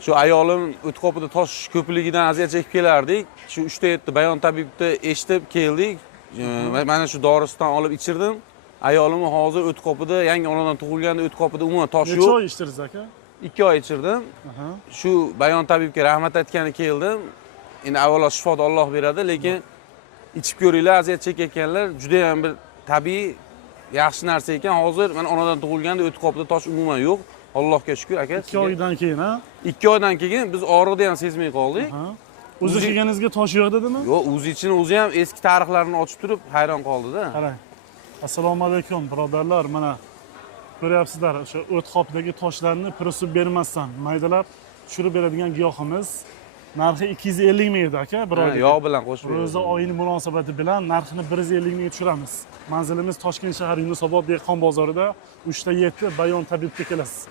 Shu ayolim o'tkopida tosh ko'pligidan aziyat chekib kelardik. Shu 3-7 bayon tabibni eshitib keldik. Mana shu dorisidan olib ichirdim. Ayolim hozir o'tkopida yangi onadan tug'ilganda o'tkopida umuman tosh yo'q. Necha oy ichdingiz aka? 2 oy ichirdim. Shu bayon tabibga rahmat aytgani keldim. Endi avvalo shifoni Alloh beradi, lekin ichib ko'ringlar, aziyat chekayotganlar juda ham bir tabiiy yaxshi narsa ekan. Hozir mana onadan tug'ilganda o'tkopida tosh umuman yo'q. Allohga shukr aka. 2 oydan keyin ha? 2 oydan keyin biz og'riqni ham sezmay qoldik. O'zi kelganingizga tosh yo'q dedimi? Yo'q, o'zi ham eski tarixlarini ochib turib hayron qoldi-da. Qarang. Assalomu alaykum birodarlar. Mana ko'ryapsizlar, o'sha o't qopidagi toshlarni pirisib bermasdan maydalab tushirib beradigan giyohimiz. Narxi 250 ming edi aka, birodar. Yog' bilan qo'shib. Ro'za oyining munosabati bilan narxini 150 mingga tushiramiz. Manzilimiz Toshkent shahar Yunusobod dehqon bozorida 3 ta 7 bayon tabibga kelasiz.